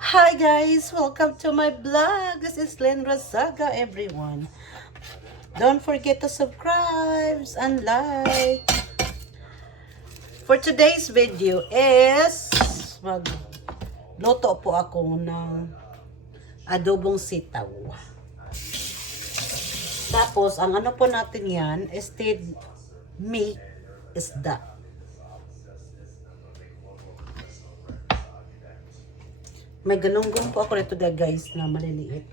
Hi guys, welcome to my vlog. This is Len Razaga, everyone. Don't forget to subscribe and like. For today's video is magluto po ako ng adobong sitaw. Tapos, ang ano po natin yan, stewed meat isda. May galunggong po ako rito guys na maliliit.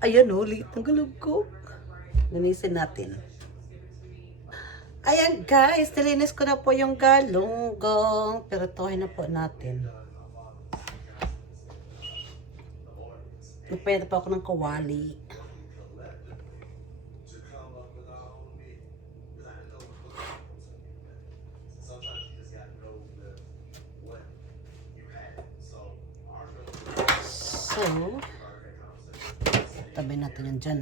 Ayan o, liit ng galunggong. Linisin natin. Ayan guys, nilinis ko na po yung galunggong. Pero tuhin na po natin. Napayat pa ako ng kawali. So, tabi natin yan dyan.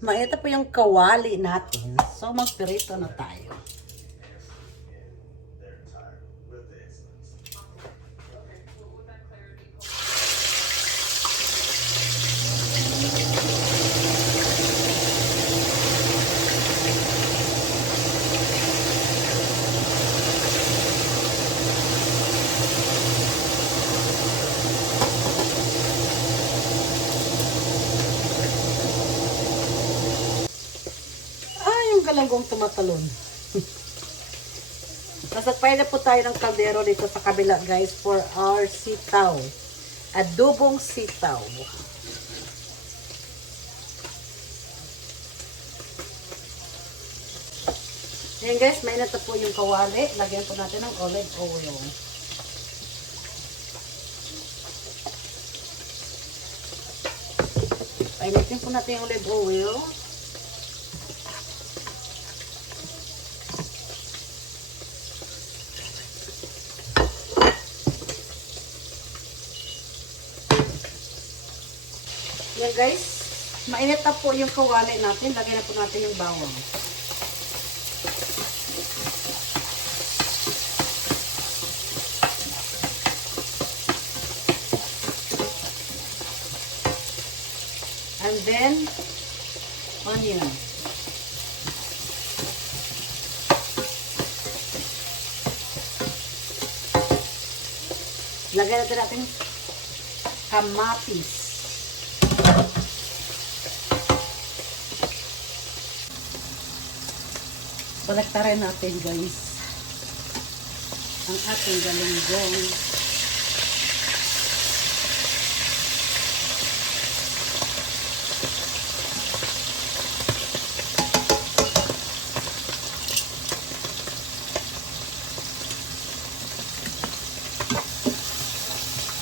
Maita po yung kawali natin. So, magpirito na tayo. Galunggong tumatalon. Nasagpay na po tayo ng kaldero dito sa kabila guys for our sitaw. Adobong sitaw. Ayan guys, mainit na po yung kawali. Lagyan po natin ng olive oil. Painitin po natin yung olive oil. Yan guys, mainit na po yung kawali natin. Lagyan na po natin yung bawang. And then, onion. Lagyan natin kamatis. Balaktarin natin guys ang ating galunggong.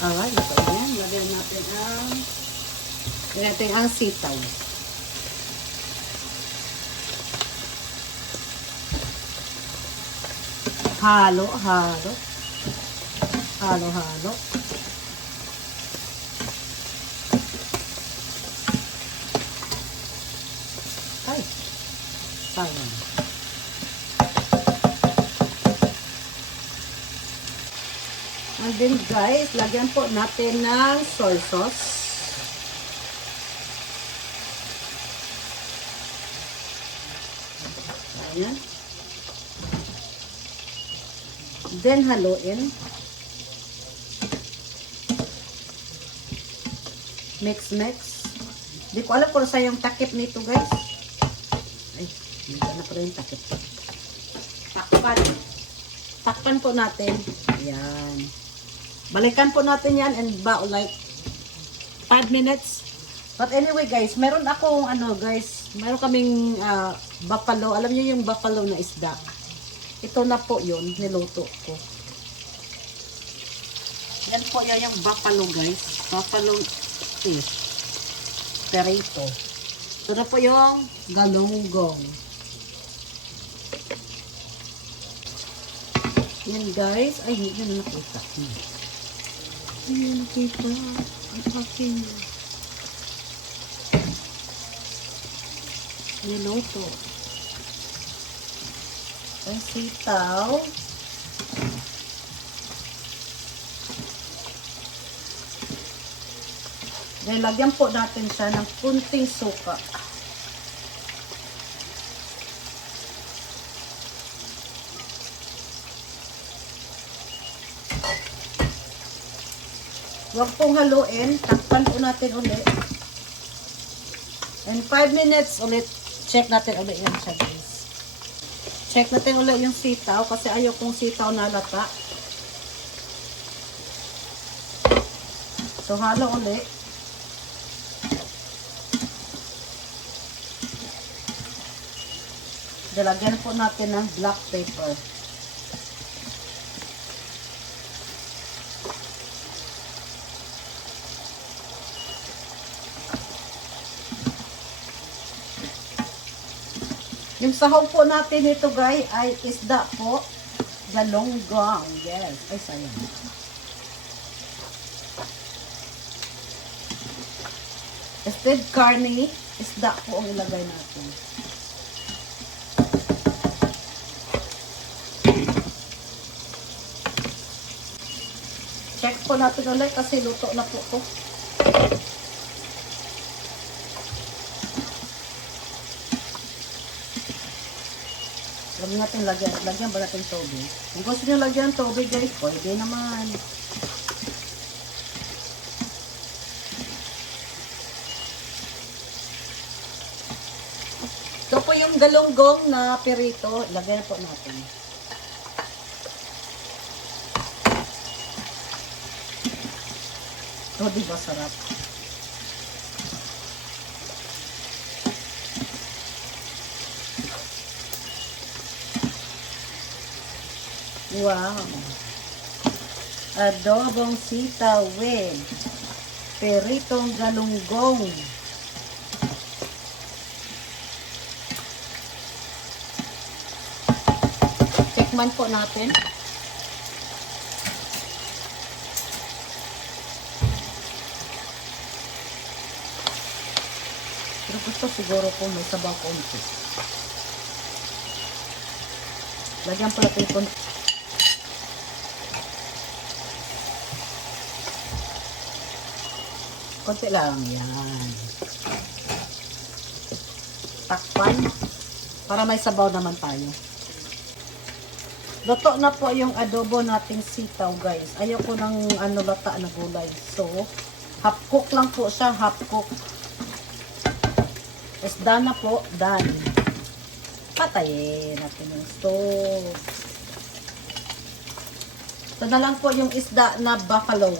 Alright, ito yan. Lagyan natin ang sitaw. Halo. Ay, sayang. And then guys, lagyan po natin ng soy sauce. Ayan. Then haluin. Mix. Di ko alam kung saan yung takip nito guys. Ay, hindi ko na pala yung takip. Takpan po natin. Ayan. Balikan po natin yan and about like 5 minutes. But anyway guys, meron akong meron kaming buffalo. Alam niyo yung buffalo na isda. Ito na po yun, niluto ko. Yan po yun yung buffalo guys. Buffalo fish. Perito. Ito na po yung galunggong. Yan guys. Ay, hindi na nakita. Hindi na nakita. Ang aking niluto. natin sitaw. Then, lagyan po natin siya ng kunting suka. Huwag pong haluin. Takpan po natin ulit. And 5 minutes ulit. Check natin ulit yan siya, guys. Check natin ulit yung sitaw kasi ayaw kong sitaw na lata. So, halo ulit. Dalagyan po natin ng black pepper. Yung sahog po natin ito, guys, ay isda po. Galunggong. Yes. Ay, sayang. Instead carne, isda po ang ilagay natin. Check po natin ulit kasi luto na po ito. Huwag natin lagyan ba natin tubig? Kung gusto nyo lagyan tubig, guys, pwede naman. Ito po yung galunggong na pirito. Lagyan po natin. Ito, diba sarap? Wow! Adobong sitaw with peritong galunggong. Tikman po natin. Pero gusto siguro po may sabaw konti. Lagyan po natin konti. Konti lang. Yan. Takpan. Para may sabaw naman tayo. Luto na po yung adobo nating sitaw, guys. Ayaw ko ng lata na gulay. So, half cook lang po siya. Half cook. Is done na po. Done. Patayin natin yung stove. Ito na lang po yung isda na buffalo.